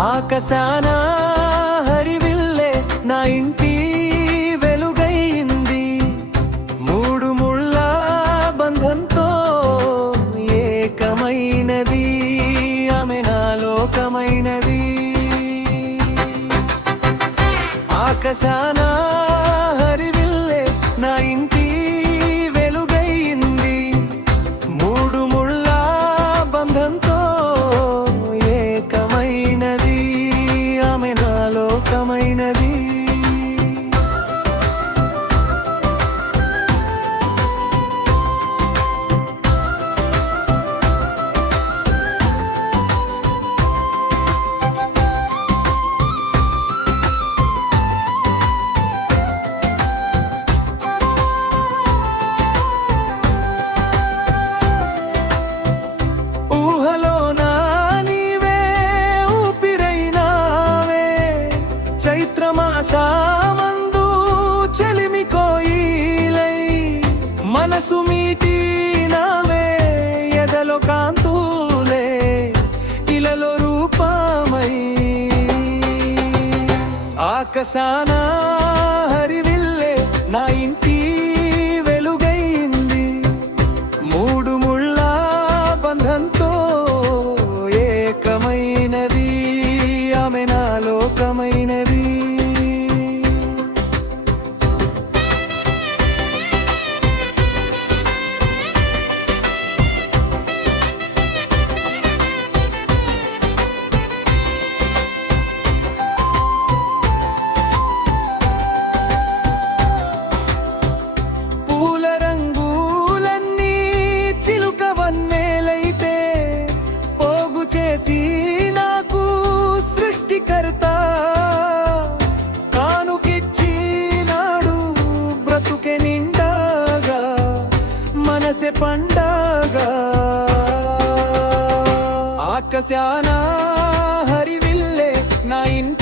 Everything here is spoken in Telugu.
ఆకాశాన హరివిల్లే నా ఇంటి వెలుగైంది. మూడు ముళ్ళ బంధంతో ఏకమైనది, ఆమె నా లోకమైనది. ఆకాశాన హరివిల్లే నా ఇంటి వెలుగైంది. మూడు ముళ్ళ బంధంతో ఏకమైనది, ఆమె నా లోకమైనది. చైత్రమాసమందు చెలిమి కోయిలై మనసు మీటినావే, ఎదలో కాంతులే ఇలలో రూపమై. ఆకాశాన హరివిల్లే నా ఇంటి వెలుగైంది. మూడు ముళ్ళ బంధంతో ఏకమైనది, ఆమె నా లోకమైనది. పూల రంగులన్నీ చిలుకవన్నేలైతే పోగు చేసి నాకు సృష్టికర్త కానుకిచ్చినాడు. బ్రతుకె నిండగా మనసె పండగా. ఆకాశాన హరివిల్లే నా ఇంటి